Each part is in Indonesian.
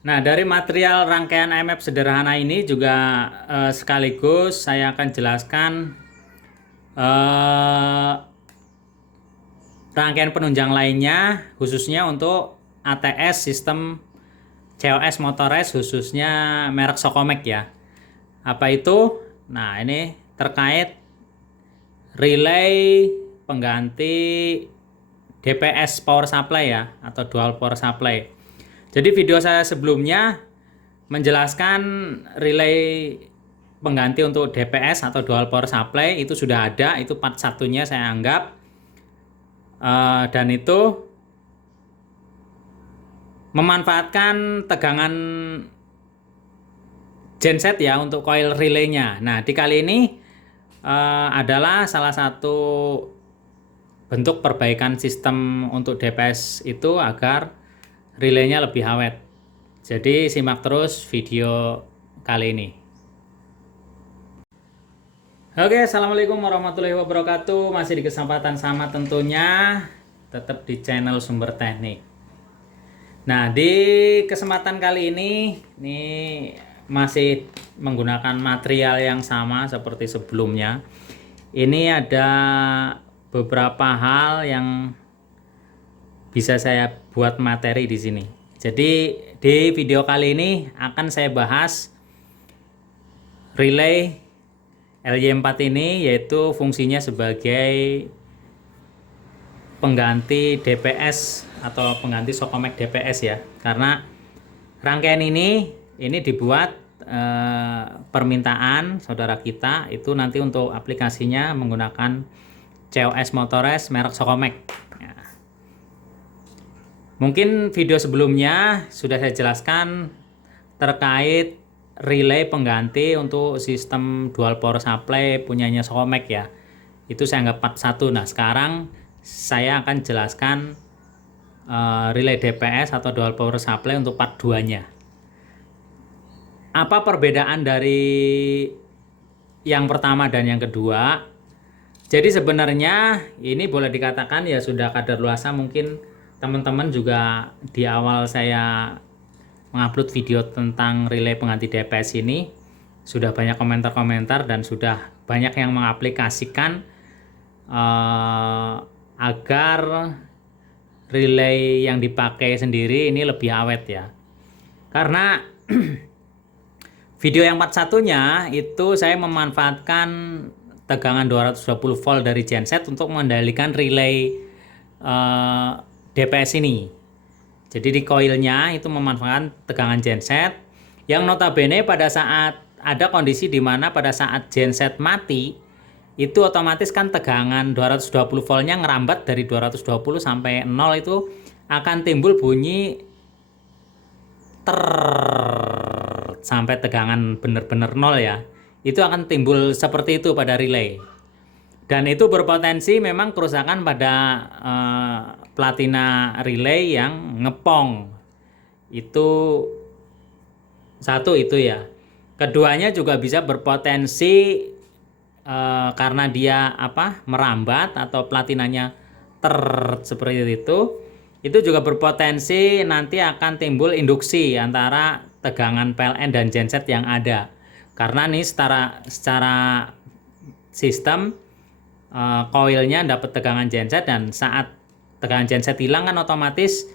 Nah, dari material rangkaian IMF sederhana ini juga sekaligus saya akan jelaskan eh, rangkaian penunjang lainnya, khususnya untuk ATS sistem COS motorized, khususnya merek Sokomek ya. Apa itu? Nah, ini terkait relay pengganti DPS power supply ya, atau dual power supply. Jadi video saya sebelumnya menjelaskan relay pengganti untuk DPS atau dual power supply itu sudah ada, itu part satunya saya anggap. Dan itu memanfaatkan tegangan genset ya untuk coil relaynya. Nah, di kali ini adalah salah satu bentuk perbaikan sistem untuk DPS itu agar relaynya lebih awet. Jadi simak terus video kali ini. Oke, assalamualaikum warahmatullahi wabarakatuh. Masih di kesempatan sama tentunya, tetap di channel Sumber Teknik. Nah, di kesempatan kali ini masih menggunakan material yang sama seperti sebelumnya. Ini ada beberapa hal yang bisa saya buat materi di sini. Jadi di video kali ini akan saya bahas relay LY4 ini, yaitu fungsinya sebagai pengganti DPS atau pengganti Sokomek DPS ya. Karena rangkaian ini dibuat permintaan saudara kita itu nanti untuk aplikasinya menggunakan COS motorized merek Sokomek. Ya. Mungkin video sebelumnya sudah saya jelaskan terkait relay pengganti untuk sistem dual power supply punyanya Sokomek ya. Itu saya anggap part 1. Nah, sekarang saya akan jelaskan relay DPS atau dual power supply untuk part 2-nya. Apa perbedaan dari yang pertama dan yang kedua? Jadi sebenarnya ini boleh dikatakan ya sudah kadarluasa, mungkin teman-teman juga di awal saya mengupload video tentang relay pengganti DPS ini sudah banyak komentar-komentar dan sudah banyak yang mengaplikasikan agar relay yang dipakai sendiri ini lebih awet ya. Karena video yang part satunya itu saya memanfaatkan tegangan 220 volt dari genset untuk mengendalikan relay DPS ini. Jadi di coilnya itu memanfaatkan tegangan genset yang notabene pada saat ada kondisi di mana pada saat genset mati itu otomatis kan tegangan 220 voltnya ngerambat dari 220 sampai 0 itu akan timbul bunyi ter sampai tegangan benar-benar 0 ya. Itu akan timbul seperti itu pada relay. Dan itu berpotensi memang kerusakan pada platina relay yang ngepong. Itu satu itu ya. Keduanya juga bisa berpotensi karena dia merambat atau platinanya seperti itu juga berpotensi nanti akan timbul induksi antara tegangan PLN dan genset yang ada. Karena nih secara sistem coilnya dapat tegangan genset, dan saat tegangan genset hilang kan otomatis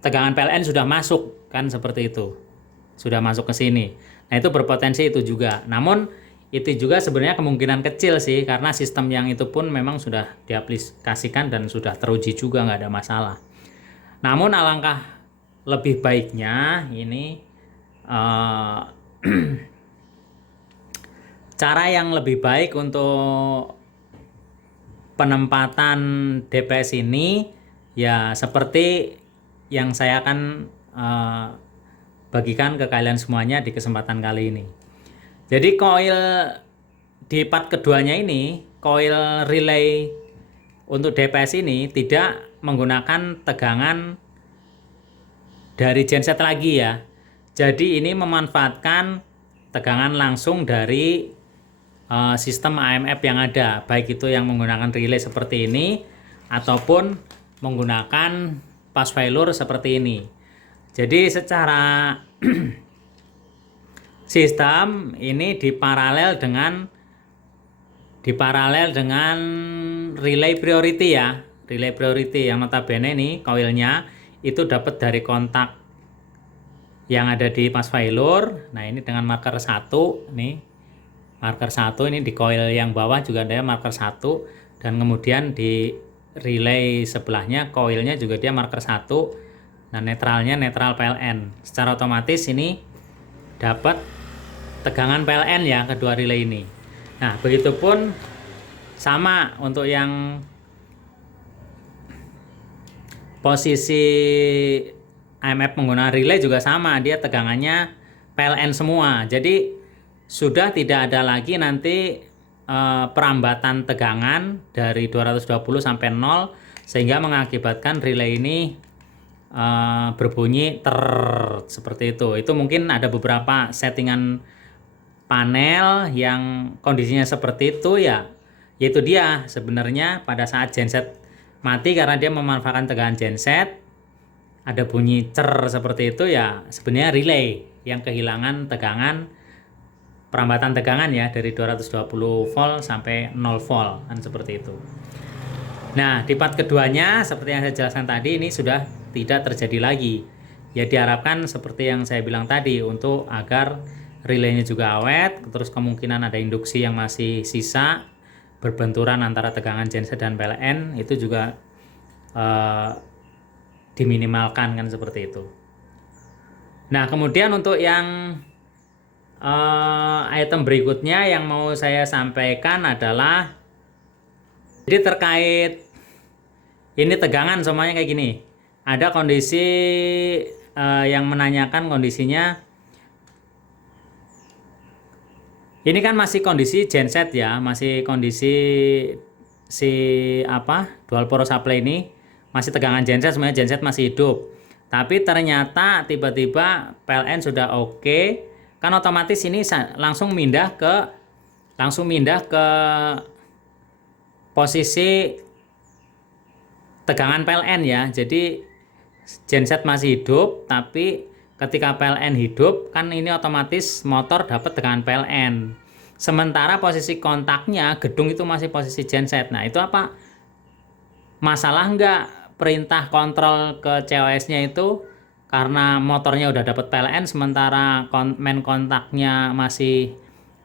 tegangan PLN sudah masuk kan, seperti itu, sudah masuk ke sini. Nah, itu berpotensi itu juga. Namun itu juga sebenarnya kemungkinan kecil sih, karena sistem yang itu pun memang sudah diaplikasikan dan sudah teruji juga, nggak ada masalah. Namun alangkah lebih baiknya ini cara yang lebih baik untuk penempatan DPS ini ya seperti yang saya akan bagikan ke kalian semuanya di kesempatan kali ini. Jadi coil di part keduanya ini, coil relay untuk DPS ini tidak menggunakan tegangan dari genset lagi ya. Jadi ini memanfaatkan tegangan langsung dari sistem AMF yang ada, baik itu yang menggunakan relay seperti ini ataupun menggunakan fast failure seperti ini. Jadi secara sistem ini diparalel dengan relay priority ya. Relay priority yang notabene nih koilnya itu dapat dari kontak yang ada di pas failure. Nah, ini dengan marker 1 nih. Marker 1 ini di coil yang bawah juga ada marker 1, dan kemudian di relay sebelahnya coilnya juga dia marker 1. Nah, netralnya netral PLN. Secara otomatis ini dapat tegangan PLN ya kedua relay ini. Nah, begitupun sama untuk yang posisi IMF menggunakan relay juga sama, dia tegangannya PLN semua. Jadi sudah tidak ada lagi nanti perambatan tegangan dari 220 sampai 0 sehingga mengakibatkan relay ini berbunyi seperti itu. Itu mungkin ada beberapa settingan panel yang kondisinya seperti itu ya. Yaitu dia sebenarnya pada saat genset mati karena dia memanfaatkan tegangan genset, ada bunyi seperti itu ya, sebenarnya relay yang kehilangan tegangan, perambatan tegangan ya dari 220 volt sampai 0 volt kan seperti itu. Nah, di part keduanya seperti yang saya jelaskan tadi ini sudah tidak terjadi lagi. Ya diharapkan seperti yang saya bilang tadi untuk agar relaynya juga awet, terus kemungkinan ada induksi yang masih sisa berbenturan antara tegangan genset dan PLN itu juga diminimalkan kan seperti itu. Nah, kemudian untuk yang item berikutnya yang mau saya sampaikan adalah, jadi terkait ini tegangan semuanya kayak gini. Ada kondisi yang menanyakan kondisinya. Ini kan masih kondisi genset ya, masih kondisi dual poros supply ini masih tegangan genset, sebenarnya genset masih hidup. Tapi ternyata tiba-tiba PLN sudah oke, kan otomatis ini langsung pindah ke posisi tegangan PLN ya. Jadi genset masih hidup, tapi ketika PLN hidup kan ini otomatis motor dapat tegangan PLN. Sementara posisi kontaknya gedung itu masih posisi genset. Nah, itu apa? Masalah enggak perintah kontrol ke COS-nya itu karena motornya udah dapat PLN sementara main kontaknya masih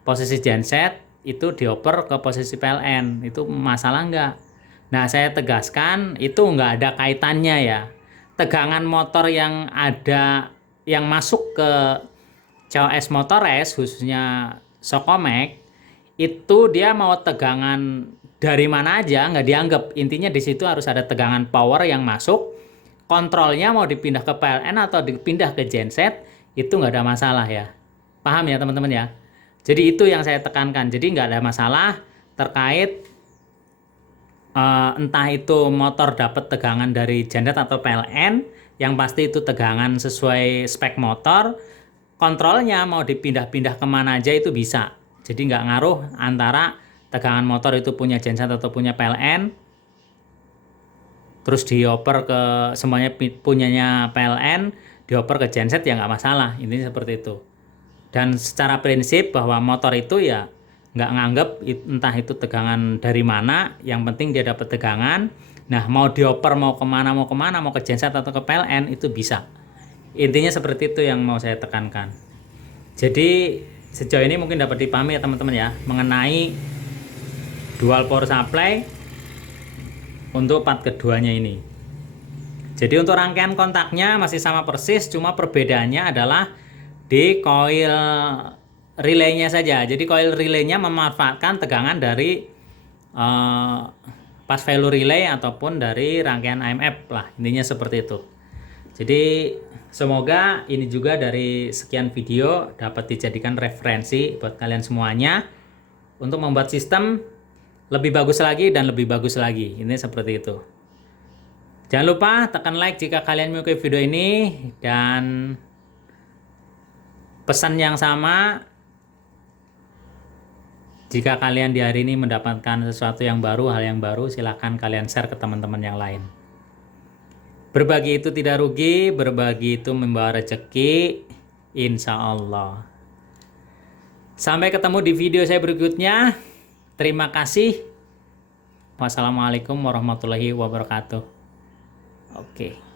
posisi genset, itu dioper ke posisi PLN. Itu masalah enggak? Nah, saya tegaskan itu enggak ada kaitannya ya. Tegangan motor yang ada yang masuk ke COS Motores khususnya Sokomek itu dia mau tegangan dari mana aja nggak dianggap. Intinya di situ harus ada tegangan power yang masuk, kontrolnya mau dipindah ke PLN atau dipindah ke genset itu nggak ada masalah ya. Paham ya teman-teman ya? Jadi itu yang saya tekankan. Jadi nggak ada masalah terkait entah itu motor dapat tegangan dari genset atau PLN, yang pasti itu tegangan sesuai spek motor, kontrolnya mau dipindah-pindah kemana aja itu bisa. Jadi nggak ngaruh antara tegangan motor itu punya genset atau punya PLN, terus dioper ke semuanya punyanya PLN, dioper ke genset ya nggak masalah. Ini seperti itu. Dan secara prinsip bahwa motor itu ya nggak nganggep entah itu tegangan dari mana, yang penting dia dapat tegangan. Nah, mau dioper mau kemana, mau ke genset atau ke PLN itu bisa. Intinya seperti itu yang mau saya tekankan. Jadi sejauh ini mungkin dapat dipahami ya teman-teman ya mengenai dual power supply untuk part keduanya ini. Jadi untuk rangkaian kontaknya masih sama persis, cuma perbedaannya adalah di coil relaynya saja. Jadi coil relaynya memanfaatkan tegangan dari pas value relay ataupun dari rangkaian IMF lah, intinya seperti itu. Jadi semoga ini juga dari sekian video dapat dijadikan referensi buat kalian semuanya untuk membuat sistem lebih bagus lagi dan lebih bagus lagi. Ini seperti itu. Jangan lupa tekan like jika kalian menyukai video ini, dan pesan yang sama, jika kalian di hari ini mendapatkan sesuatu yang baru, hal yang baru, silahkan kalian share ke teman-teman yang lain. Berbagi itu tidak rugi, berbagi itu membawa rezeki, insya Allah. Sampai ketemu di video saya berikutnya. Terima kasih. Wassalamualaikum warahmatullahi wabarakatuh. Oke.